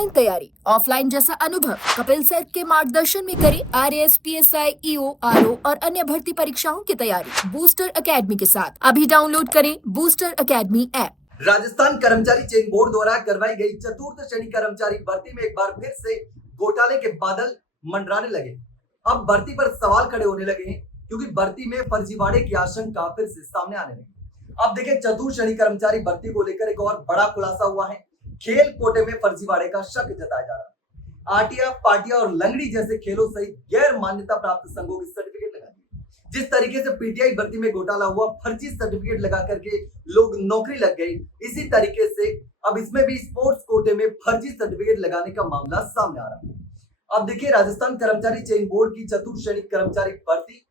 Online तैयारी, offline जैसा अनुभव कपिल सर के मार्गदर्शन में करें आरएएस, पीएसआई, ईओ, आरओ और अन्य भर्ती परीक्षाओं की तैयारी बूस्टर एकेडमी के साथ। अभी डाउनलोड करें बूस्टर एकेडमी ऐप। राजस्थान कर्मचारी चयन बोर्ड द्वारा करवाई गई चतुर्थ श्रेणी कर्मचारी भर्ती में एक बार फिर से घोटाले के बादल मंडराने लगे। अब भर्ती पर सवाल खड़े होने लगे हैं क्योंकि भर्ती में फर्जीवाड़े की आशंका फिर से सामने आने लगी। अब देखिए, चतुर्थ श्रेणी कर्मचारी भर्ती को लेकर एक और बड़ा खुलासा हुआ है। खेल कोटे में फर्जीवाड़े का शक जताया जा रहा है। आटिया, पाटिया और लंगड़ी जैसे खेलों सहित गैर मान्यता प्राप्त संघों की सर्टिफिकेट लगा दी। जिस तरीके से पीटीआई भर्ती में घोटाला हुआ, फर्जी सर्टिफिकेट लगा करके लोग नौकरी लग गई, इसी तरीके से अब इसमें भी स्पोर्ट्स कोटे में फर्जी सर्टिफिकेट लगाने का मामला सामने आ रहा है। अब देखिए, राजस्थान कर्मचारी चयन बोर्ड की चतुर्थ श्रेणी कर्मचारी भर्ती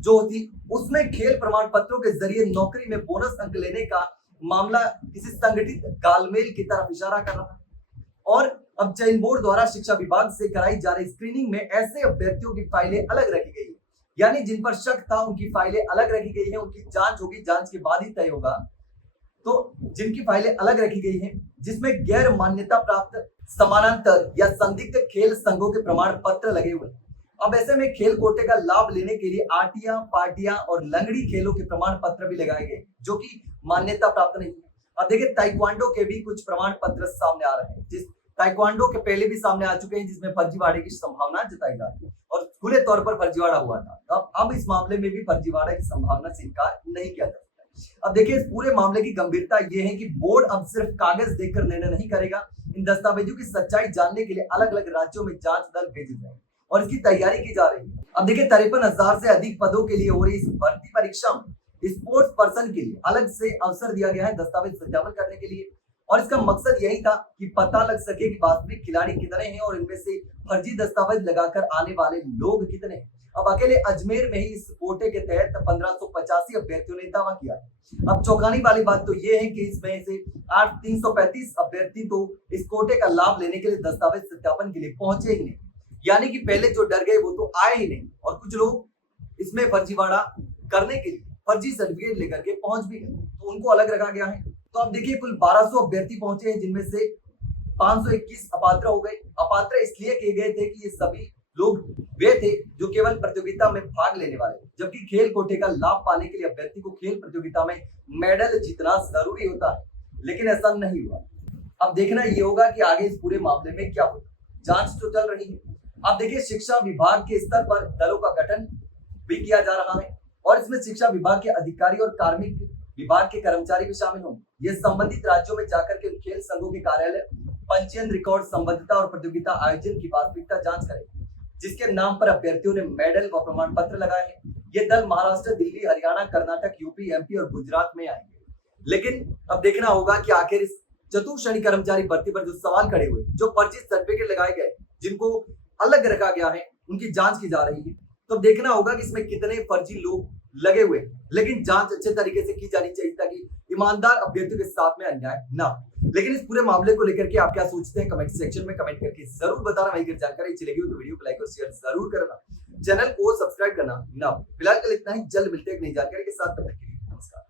जो थी, उसमें खेल प्रमाण पत्रों के जरिए नौकरी में बोनस अंक लेने का मामला किसी संगठित गालमेल की तरफ इशारा कर रहा है। और अब चयन बोर्ड द्वारा शिक्षा विभाग से कराई जा रही स्क्रीनिंग में ऐसे अभ्यर्थियों की फाइलें अलग रखी गई है, यानी जिन पर शक था उनकी फाइलें अलग रखी गई है। उनकी जांच होगी, जांच के बाद ही तय होगा। तो जिनकी फाइलें अलग रखी गई हैं, जिसमें गैर मान्यता प्राप्त, समानांतर या संदिग्ध खेल संघों के प्रमाण पत्र लगे हुए। अब ऐसे में खेल कोटे का लाभ लेने के लिए आटिया, पाटिया और लंगड़ी खेलों के प्रमाण पत्र भी लगाए गए जो कि मान्यता प्राप्त नहीं है। अब देखिए, ताइक्वांडो के भी कुछ प्रमाण पत्र सामने आ रहे हैं, जिस ताइक्वांडो के पहले भी सामने आ चुके हैं, जिसमें फर्जीवाड़े की संभावना जताई जा रही है और खुले तौर पर फर्जीवाड़ा हुआ था। अब इस मामले में भी फर्जीवाड़े की संभावना से इनकार नहीं किया जा सकता। अब देखिए, इस पूरे मामले की गंभीरता यह है कि बोर्ड अब सिर्फ कागज देखकर निर्णय नहीं करेगा। इन दस्तावेजों की सच्चाई जानने के लिए अलग अलग राज्यों में जांच दल भेजे जाएंगे और इसकी तैयारी की जा रही है। अब देखिए, 53,000 से अधिक पदों के लिए हो रही इस भर्ती परीक्षा में स्पोर्ट्स पर्सन के लिए अलग से अवसर दिया गया है दस्तावेज सत्यापन करने के लिए। और इसका मकसद यही था कि पता लग सके कि वास्तविक खिलाड़ी कितने हैं और इनमें से फर्जी दस्तावेज लगाकर आने वाले लोग कितने हैं। अब अकेले अजमेर में ही इस कोटे के तहत 1585 अभ्यर्थियों ने दावा किया। अब चौंकाने वाली बात तो यह है कि इसमें से 335 अभ्यर्थी तो इस कोटे का लाभ लेने के लिए दस्तावेज सत्यापन के लिए पहुंचे ही नहीं, यानी कि पहले जो डर गए वो तो आए ही नहीं। और कुछ लोग इसमें फर्जीवाड़ा करने के लिए फर्जी सर्टिफिकेट लेकर के पहुंच भी गए, तो उनको अलग रखा गया है। तो अब देखिए, कुल 1200 अभ्यर्थी पहुंचे हैं, जिनमें से 521 अपात्र हो गए। अपात्र इसलिए किए गए थे कि ये सभी लोग वे थे जो केवल प्रतियोगिता में भाग लेने वाले, जबकि खेल कोटे का लाभ पाने के लिए अभ्यर्थी को खेल प्रतियोगिता में मेडल जीतना जरूरी होता है, लेकिन ऐसा नहीं हुआ। अब देखना ये होगा कि आगे इस पूरे मामले में क्या होगा। जांच तो चल रही है। अब देखिए, शिक्षा विभाग के स्तर पर दलों का गठन भी किया जा रहा है और इसमें शिक्षा विभाग के अधिकारी और कार्मिक विभाग के कर्मचारी भी शामिल होंगे। ये संबंधित राज्यों में जाकर के खेल संघों के कार्यालय पंजीयन, रिकॉर्ड, संबद्धता और प्रतियोगिता आयोजन की वास्तविकता जांच करेंगे, जिसके नाम पर अभ्यर्थियों ने मेडल व प्रमाण पत्र लगाए हैं। ये दल महाराष्ट्र, दिल्ली, हरियाणा, कर्नाटक, यूपी, एमपी और गुजरात में आएंगे। लेकिन अब देखना होगा कि आखिर इस चतुर्थ श्रेणी कर्मचारी भर्ती पर जो सवाल खड़े हुए, जो फर्जी सर्टिफिकेट लगाए गए, जिनको अलग रखा गया है, उनकी जांच की जा रही है। तो देखना होगा कि इसमें कितने फर्जी लोग लगे हुए, लेकिन जांच अच्छे तरीके से की जानी चाहिए ताकि ईमानदार अभ्यर्थियों के साथ में अन्याय ना हो। लेकिन इस पूरे मामले को लेकर के आप क्या सोचते हैं, कमेंट सेक्शन में कमेंट करके जरूर बताना। वही अगर जानकारी अच्छी लगी हो तो वीडियो को लाइक और शेयर जरूर करना, चैनल को सब्सक्राइब करना ना। फिलहाल कल इतना ही, जल्द मिलते हैं एक नई जानकारी के साथ। तब तक के लिए नमस्कार।